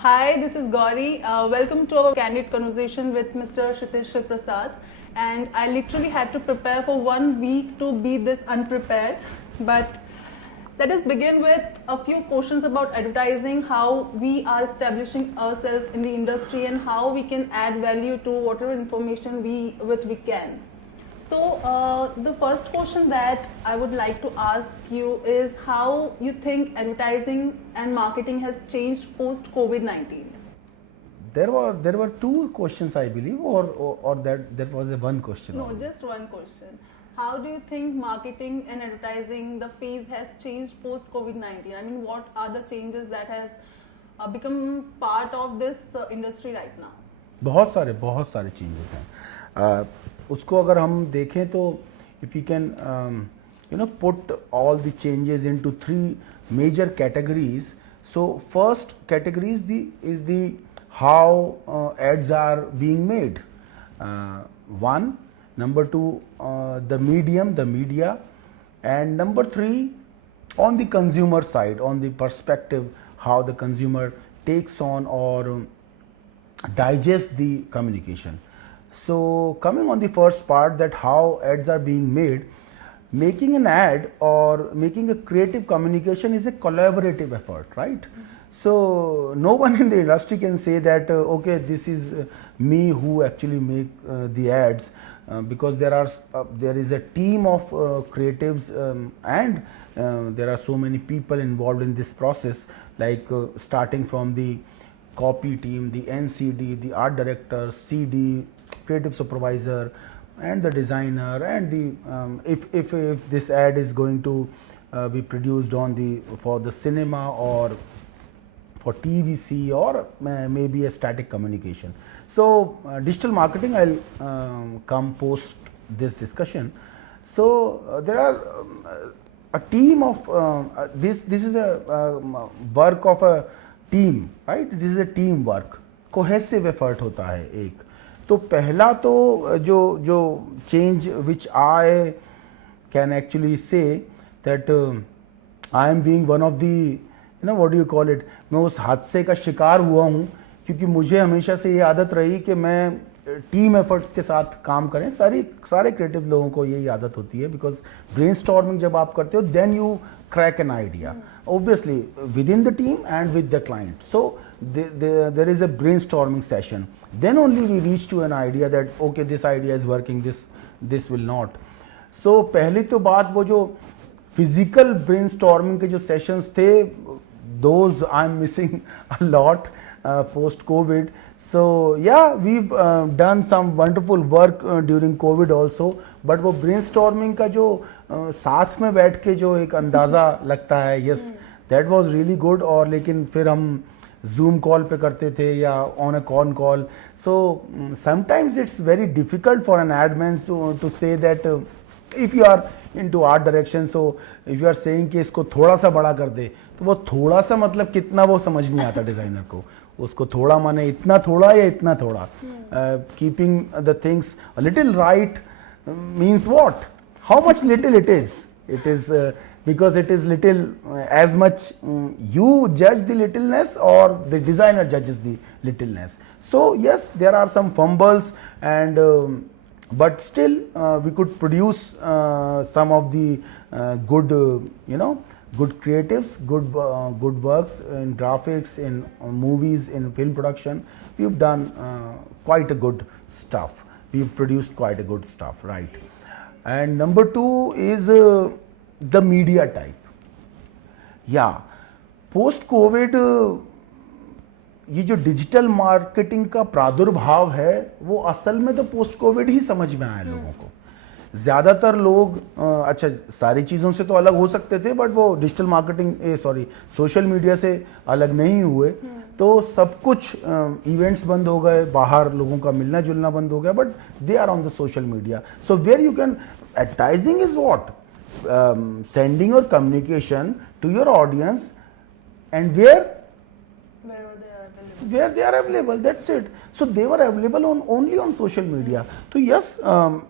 Hi, this is Gauri. Welcome to our candid conversation with Mr. Kshitij Prasad. And I literally had to prepare for 1 week to be this unprepared. But let us begin with a few questions about advertising, how we are establishing ourselves in the industry, and how we can add value to whatever information we can. So, the first question that I would like to ask you is how you think advertising and marketing has changed post COVID 19? There were two questions, I believe, or that was a one question No, only. just one question. How do you think marketing and advertising, the phase has changed post COVID 19? I mean, what are the changes that has become part of this industry right now? बहुत सारे changes हैं। उसको अगर हम देखें तो if you can put all the changes into three major categories. So first category is the how ads are being made. One, number two, the medium, the media, and number three, on the consumer side, on the perspective, how the consumer takes on or digest the communication. So coming on the first part, that how ads are being made, making an ad or making a creative communication is a collaborative effort, right? So no one in the industry can say that okay, this is me who actually make the ads, because there is a team of creatives, and there are so many people involved in this process, like starting from the copy team, the NCD, the art director, CD, creative supervisor, and the designer, and the if this ad is going to be produced on the for the cinema or for TVC or maybe a static communication. So digital marketing, I'll come post this discussion. So there are a team of this is a work of a team, right? This is a team work, cohesive effort होता है एक। तो पहला तो जो जो change which I can actually say that I am being one of the what do you call it, मैं उस हादसे का शिकार हुआ हूँ, क्योंकि मुझे हमेशा से ये आदत रही कि मैं टीम एफर्ट्स के साथ काम करें। सारे क्रिएटिव लोगों को यही आदत होती है, बिकॉज ब्रेनस्टॉर्मिंग जब आप करते हो then you crack an idea, obviously within the team and with the client. So there is a brainstorming session, then only we reach to an idea that okay, this idea is working, this will not. So पहली तो बात, वो जो physical brainstorming के जो sessions थे, those I'm missing a lot post COVID. So yeah, we've done some wonderful work during COVID also, but वो brainstorming का जो साथ में बैठ के जो एक अंदाज़ा लगता है, yes, that was really good। और लेकिन फिर हम Zoom कॉल पे करते थे या on a con call, so sometimes it's very difficult for an admin to say that if you are into art direction, so if you are saying कि इसको थोड़ा सा बड़ा कर दे, तो वो थोड़ा सा मतलब कितना, वो समझ नहीं आता डिज़ाइनर को। उसको थोड़ा माने इतना थोड़ा या इतना थोड़ा। Keeping the things a little right means what? How much little it is? It is because it is little, as much you judge the littleness or the designer judges the littleness. So yes, there are some fumbles, and but still we could produce some of the good good creatives, good works in graphics, in movies, in film production. We've done quite a good stuff. We've produced quite a good stuff, right? And number two is the media type. Yeah, post COVID ये जो digital marketing का प्रादुर्भाव है, वो असल में तो post Covid ही समझ में आया लोगों को। ज़्यादातर लोग अच्छा, सारी चीज़ों से तो अलग हो सकते थे, बट वो डिजिटल मार्केटिंग सोशल मीडिया से अलग नहीं हुए। तो सब कुछ इवेंट्स बंद हो गए, बाहर लोगों का मिलना जुलना बंद हो गया, but they are on the social media. So where you can advertising is what, sending your communication to your audience and where they are available, that's it. So they were available only on social media. So yes,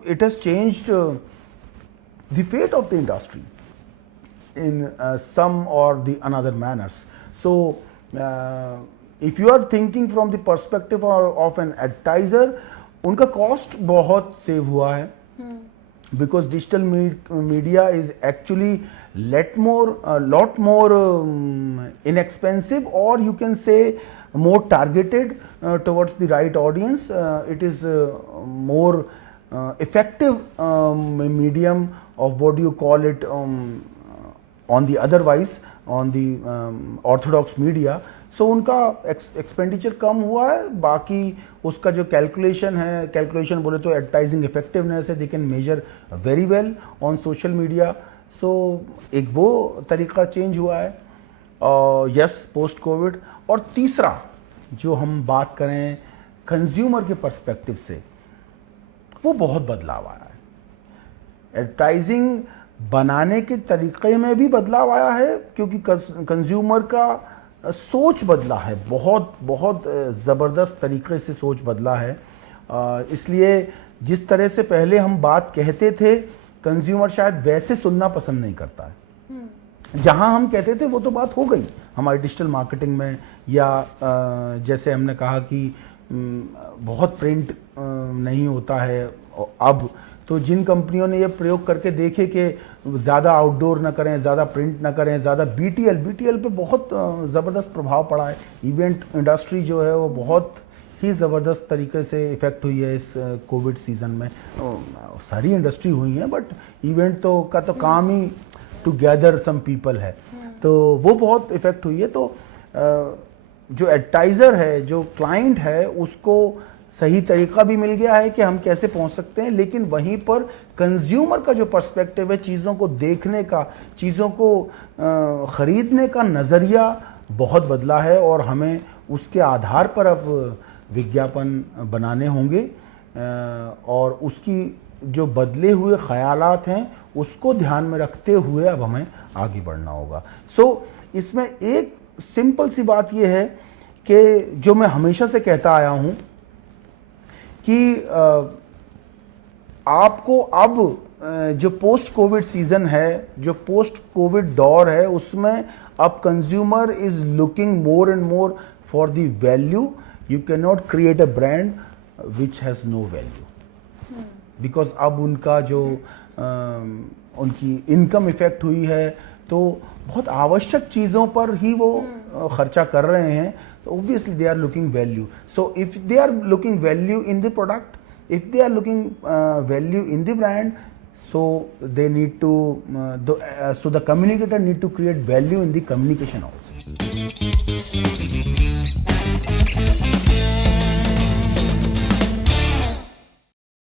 it has changed the fate of the industry in some or the another manners. So if you are thinking from the perspective of an advertiser, उनका cost बहुत save हुआ है, because digital media is actually lot more inexpensive, or you can say more targeted towards the right audience. It is more effective medium of what you call it on the otherwise on the orthodox media. सो उनका expenditure कम हुआ है, बाकी उसका जो calculation है, calculation बोले तो advertising effectiveness है, they can measure very well on social media. So एक वो तरीका चेंज हुआ है यस पोस्ट कोविड. और तीसरा जो हम बात करें कंज्यूमर के पर्सपेक्टिव से, वो बहुत बदलाव आया है. एडवर्टाइजिंग बनाने के तरीके में भी बदलाव आया है, क्योंकि कंज्यूमर का सोच बदला है, बहुत बहुत ज़बरदस्त तरीके से सोच बदला है. इसलिए जिस तरह से पहले हम बात कहते थे, कंज्यूमर शायद वैसे सुनना पसंद नहीं करता है. जहां हम कहते थे वो तो बात हो गई हमारी डिजिटल मार्केटिंग में, या जैसे हमने कहा कि बहुत प्रिंट नहीं होता है अब, तो जिन कंपनियों ने ये प्रयोग करके देखे कि ज़्यादा आउटडोर ना करें, ज़्यादा प्रिंट ना करें, ज़्यादा बीटीएल पे बहुत ज़बरदस्त प्रभाव पड़ा है. इवेंट इंडस्ट्री जो है वो बहुत ही ज़बरदस्त तरीके से इफ़ेक्ट हुई है इस कोविड सीज़न में. सारी इंडस्ट्री हुई है, बट इवेंट तो का तो काम ही टू गैदर सम पीपल है, तो वो बहुत इफ़ेक्ट हुई है. तो जो एडवर्टाइज़र है, जो क्लाइंट है, उसको सही तरीका भी मिल गया है कि हम कैसे पहुंच सकते हैं, लेकिन वहीं पर कंज्यूमर का जो पर्सपेक्टिव है, चीज़ों को देखने का, चीज़ों को ख़रीदने का नज़रिया बहुत बदला है, और हमें उसके आधार पर अब विज्ञापन बनाने होंगे, और उसकी जो बदले हुए ख़यालात हैं उसको ध्यान में रखते हुए अब हमें आगे बढ़ना होगा. सो इसमें एक सिंपल सी बात यह है कि जो मैं हमेशा से कहता आया हूँ कि आपको अब जो पोस्ट कोविड सीजन है, जो पोस्ट कोविड दौर है, उसमें अब consumer is looking more and more for the value. You can not create a brand which has no value, because अब उनका जो उनकी इनकम इफेक्ट हुई है, तो बहुत आवश्यक चीज़ों पर ही वो खर्चा कर रहे हैं. Obviously they are looking value. So if they are looking value in the product, if they are looking value in the brand, so they need to so the communicator need to create value in the communication also.